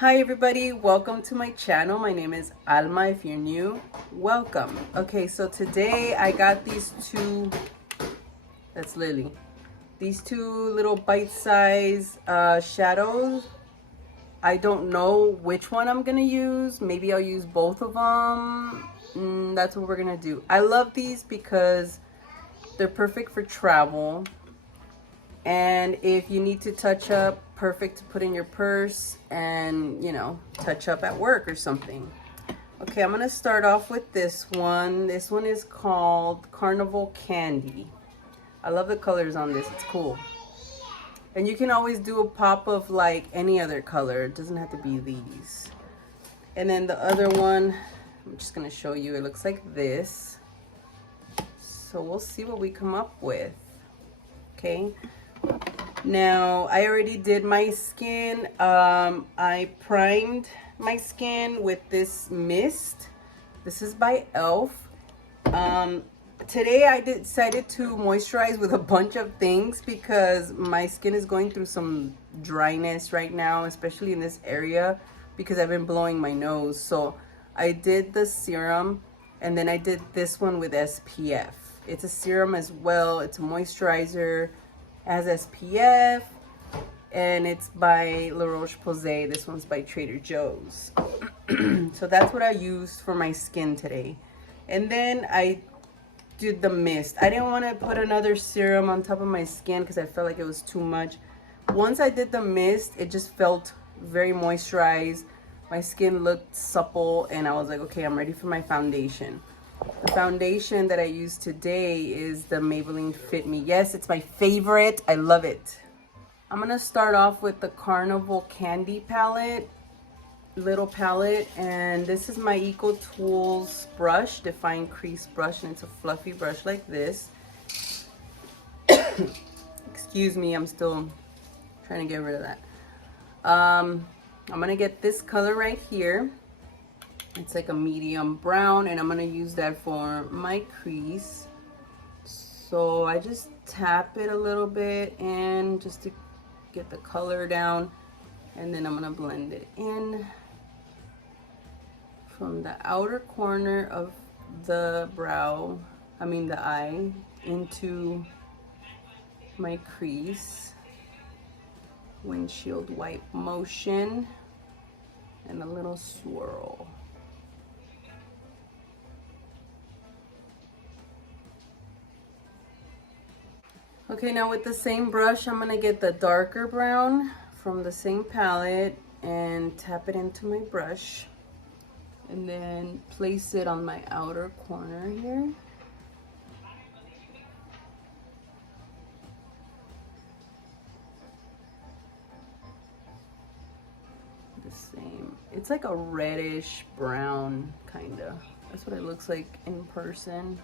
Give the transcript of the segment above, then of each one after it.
Hi everybody, welcome to my channel. My name is Alma. If you're new, welcome. Okay, so today I got these two, that's Lily, these two little bite-size shadows. I don't know which one I'm gonna use. Maybe I'll use both of them. That's what we're gonna do. I love these because they're perfect for travel. And if you need to touch up, perfect to put in your purse and, you know, touch up at work or something. Okay, I'm gonna start off with this one. This one is called Carnival Candy. I love the colors on this, it's cool. And you can always do a pop of like any other color. It doesn't have to be these. And then the other one, I'm just gonna show you, it looks like this. So we'll see what we come up with, okay? Now, I already did my skin. I primed my skin with this mist. This is by e.l.f. Today I decided to moisturize with a bunch of things because my skin is going through some dryness right now, especially in this area because I've been blowing my nose. So I did the serum and then I did this one with SPF. It's a serum as well. It's a moisturizer. Has SPF, and it's by La Roche-Posay. This one's by Trader Joe's. So that's what I used for my skin today. And then I did the mist. I didn't want to put another serum on top of my skin because I felt like it was too much. Once I did the mist, it just felt very moisturized. My skin looked supple, and I was like, okay, I'm ready for my foundation. The foundation that I use today is the Maybelline Fit Me. Yes, it's my favorite. I love it. I'm going to start off with the Carnival Candy palette, little palette. And this is my Eco Tools brush, Define Crease brush. And it's a fluffy brush like this. Excuse me, I'm still trying to get rid of that. I'm going to get this color right here. It's like a medium brown, and I'm gonna use that for my crease. So I just tap it a little bit and just to get the color down, and then I'm gonna blend it in from the outer corner of the brow, the eye, into my crease. Windshield wipe motion and a little swirl. Okay, now with the same brush, I'm gonna get the darker brown from the same palette and tap it into my brush. And then place it on my outer corner here. The same. It's like a reddish brown, kinda. That's what it looks like in person.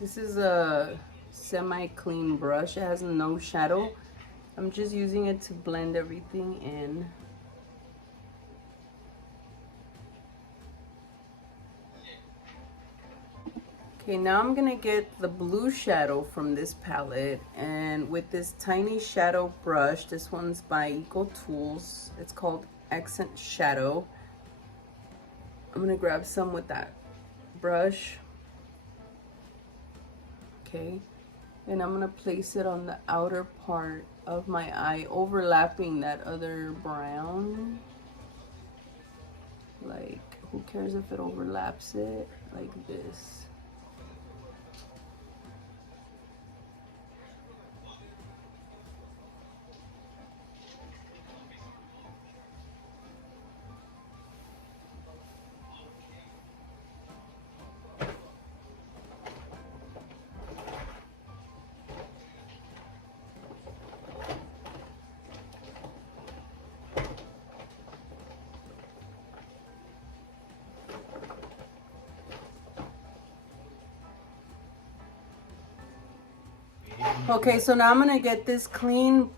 This is a semi-clean brush. It has no shadow. I'm just using it to blend everything in. Okay, now I'm gonna get the blue shadow from this palette, and with this tiny shadow brush, this one's by Eco Tools. It's called Accent Shadow. I'm gonna grab some with that brush. Okay, and I'm gonna place it on the outer part of my eye, overlapping that other brown. Like, who cares if it overlaps it? Like this. Okay, so now I'm gonna get this clean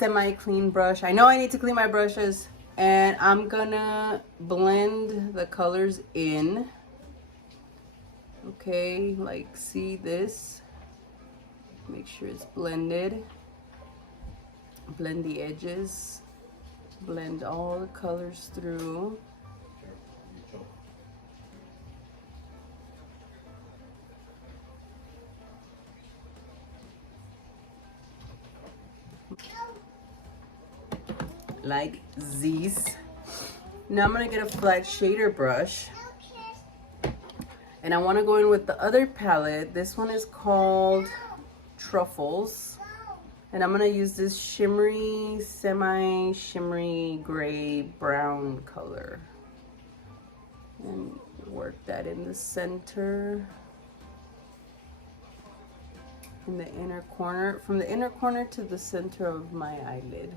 semi-clean brush. I know I need to clean my brushes. And I'm gonna blend the colors in. Okay, like see this? Make sure it's blended. Blend the edges. Blend all the colors through. Like these. Now I'm gonna get a flat shader brush. And I wanna go in with the other palette. This one is called Truffles. And I'm gonna use this shimmery, semi-shimmery gray brown color. And work that in the center. In the inner corner, from the inner corner to the center of my eyelid.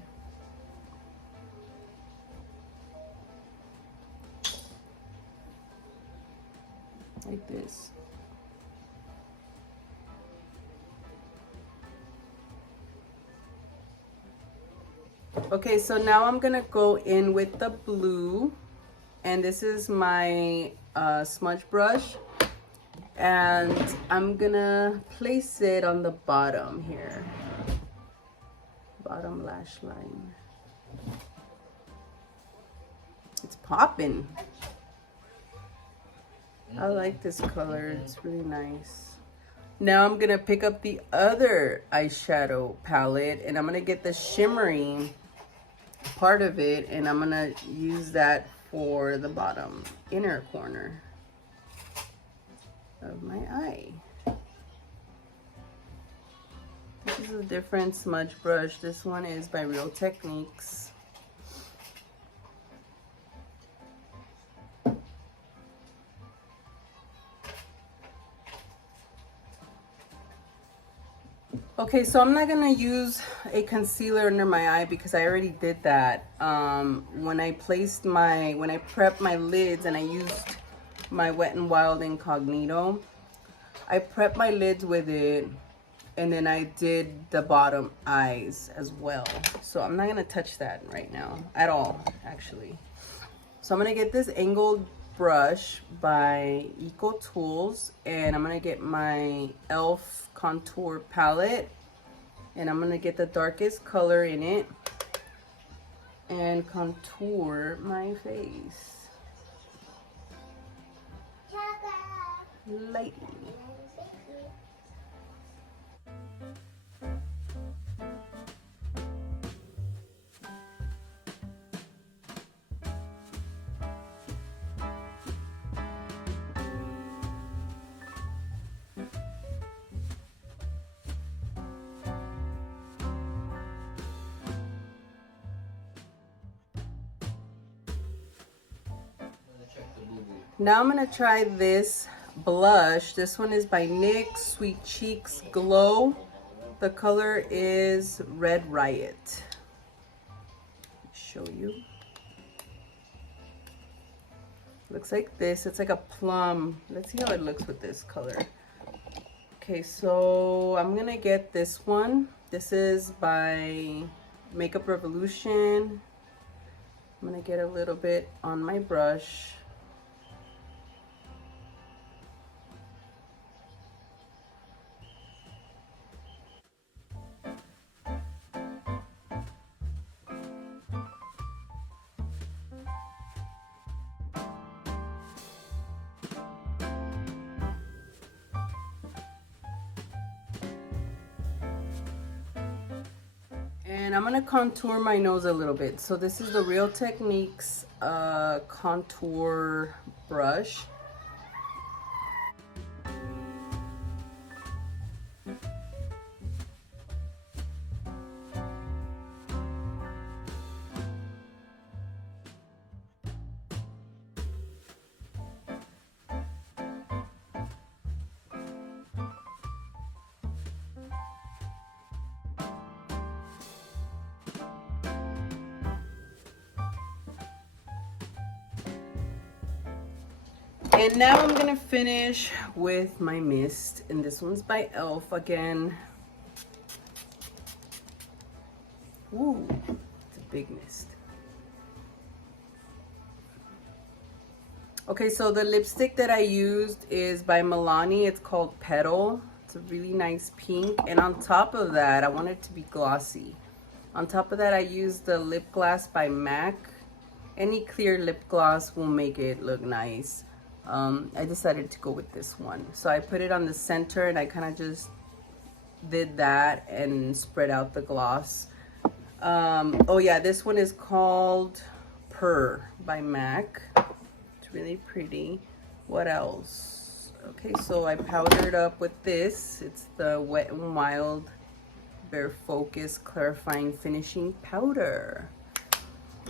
Like this. Okay, so now I'm gonna go in with the blue, and this is my smudge brush, and I'm gonna place it on the bottom here, bottom lash line. It's popping. I like this color, it's really nice. Now I'm gonna pick up the other eyeshadow palette and I'm gonna get the shimmery part of it and I'm gonna use that for the bottom inner corner of my eye. This is a different smudge brush. This one is by Real Techniques. Okay, so I'm not gonna use a concealer under my eye because I already did that. When I prepped my lids and I used my Wet n Wild Incognito, I prepped my lids with it and then I did the bottom eyes as well. So I'm not gonna touch that right now at all, actually. So I'm gonna get this angled brush by Eco Tools and I'm gonna get my e.l.f. contour palette and I'm gonna get the darkest color in it and contour my face lightly. Now I'm gonna try this blush. This one is by NYX Sweet Cheeks Glow. The color is Red Riot. Show you. Looks like this. It's like a plum. Let's see how it looks with this color. Okay, so I'm gonna get this one. This is by Makeup Revolution. I'm gonna get a little bit on my brush. And I'm gonna contour my nose a little bit. So this is the Real Techniques contour brush. And now I'm gonna finish with my mist, and this one's by e.l.f. again. Ooh, it's a big mist. Okay, so the lipstick that I used is by Milani. It's called Petal. It's a really nice pink. And on top of that, I want it to be glossy. On top of that, I used the lip gloss by MAC. Any clear lip gloss will make it look nice. I decided to go with this one. So I put it on the center and I kind of just did that and spread out the gloss. Oh yeah, this one is called Purr by MAC. It's really pretty. What else? Okay, so I powdered up with this. It's the Wet n Wild Bare Focus Clarifying Finishing Powder.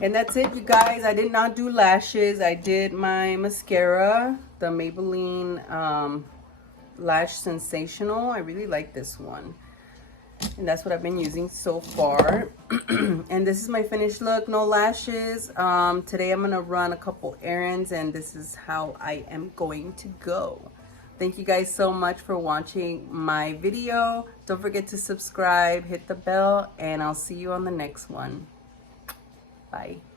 And that's it, you guys. I did not do lashes. I did my mascara, the Maybelline Lash Sensational. I really like this one. And that's what I've been using so far. And this is my finished look, no lashes. Today I'm gonna run a couple errands and this is how I am going to go. Thank you guys so much for watching my video. Don't forget to subscribe, hit the bell, and I'll see you on the next one. Bye.